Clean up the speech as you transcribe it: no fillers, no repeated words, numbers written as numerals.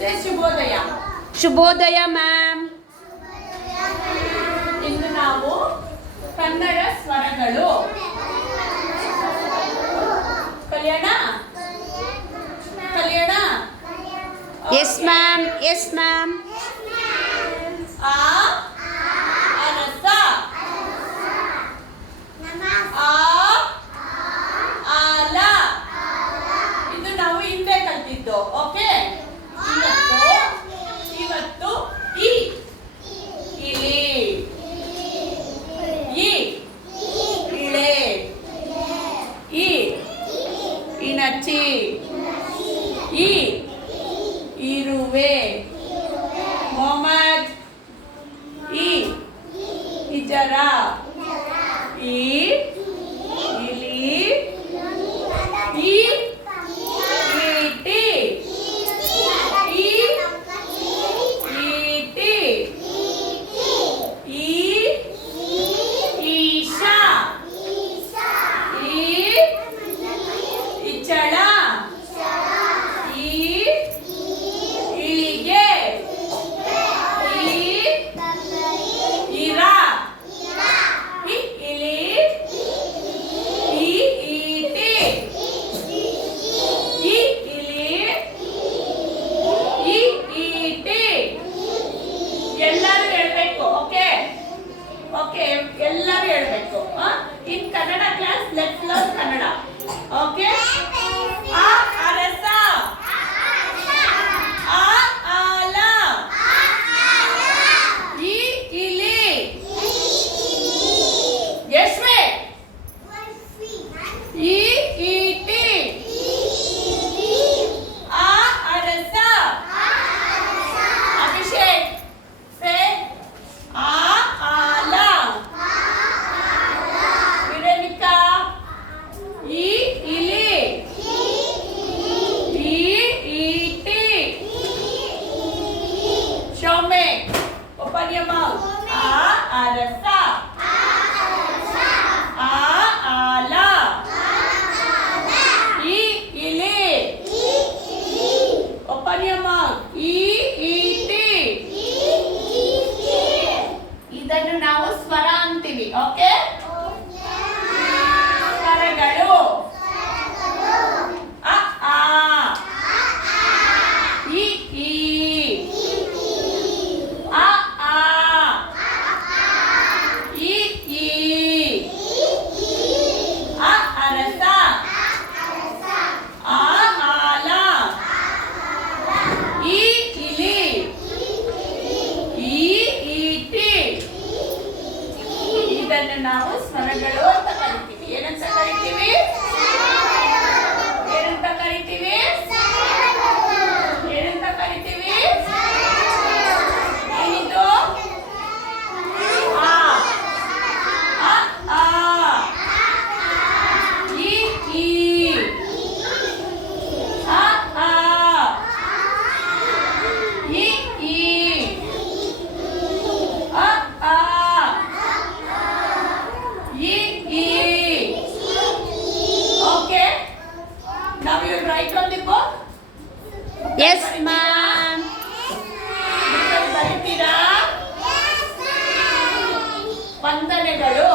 ಶುಭೋದಯ. ಶುಭೋದಯ ಮ್ಯಾಮ್. ಇಂದು ನಾವು ಕನ್ನಡ ಸ್ವರಗಳು ಕಲಿಯೋಣ. Yes ma'am, yes ma'am. ಆ ಅರಸ, ಆ ಆಲ. ಇದು ನಾವು ಹಿಂದೆ ಕಲ್ತಿದ್ದು. ಓಕೆ, ಇವತ್ತು ಇ ಇಲಿ, ಇ ಇಳೆ, ಇ ಇಣಚಿ, ಇ ಇರುವೆ, ಮೊಹಮ್ಮದ್, ಇ ಇಜರ, ಇ ಇಲಿ, ಇ ಈಟಿ, ಇ ಈಟಿ, ಇ ಈಶಾ, ಇ ಇಚಳ, ಇ ಇಳಿಗೆ, ಇ ಇರ, ಇ ಇಲಿ, ಇ ಈಟಿ, ಇ ಇಲಿ, ಇ ಈಟಿ. ಎಲ್ಲರೂ ಹೇಳ್ಬೇಕು. ಓಕೆ ಓಕೆ, ಎಲ್ಲರೂ ಹೇಳ್ಬೇಕು. In Kannada class, let's learn Kannada. Okay, ಆ ಅರಸ, ಆ ಆಲ, ಈ ಇಲಿ, ಯಶ್ವೆ, ಈ ಈಟಿ, ಆ ಅರಸ. ಅಭಿಷೇಕ್, ಸೇ ಆ ಆಲ. ವಿರೇನಿಕಾ, ಈ ಇಲಿ, ಈ ಈಟಿ. ಶೌಮೆ, ಓಪನ್ ಯುವರ್ ಮೌತ್. ಆ ಅರಸ, ಆ ಆಲ, ಈ ಇಲಿ, ಓಪನ್ ಯುವರ್ ಮೌತ್. ಈ ಈಟಿ. ಇದನ್ನು ನಾವು ಸ್ವರ ಅಂತೀವಿ. ಓಕೆ, ಸ್ವರಗಳು. ಅ ಆ, ಇ ಈ, ಅ ಆ, ಇ ಈ, ಅ ಅರಸ, ಆ ಆಲ, ಈ ಇಲಿ, ಈ ಈಟಿ. ಇದನ್ನು ನಾವು ಸ್ವರಗಳು ಅಂತ ಕರಿತೀವಿ. ಏನಂತ ಕರಿತೀವಿ? ಏನಂತ ಕರಿತೀವಿ? ಏನಂತ ಕರಿತೀವಿ? ಏನಿದು? ಆ ಆ, ಇ ಈ, ಅ ಆ, ಇ ಈ, ಅ ಆ, ಇ ಈ. Okay, now you write on the book. Yes ma'am. ಬರೀತೀರಾ? ವಂದನೆಗಳು.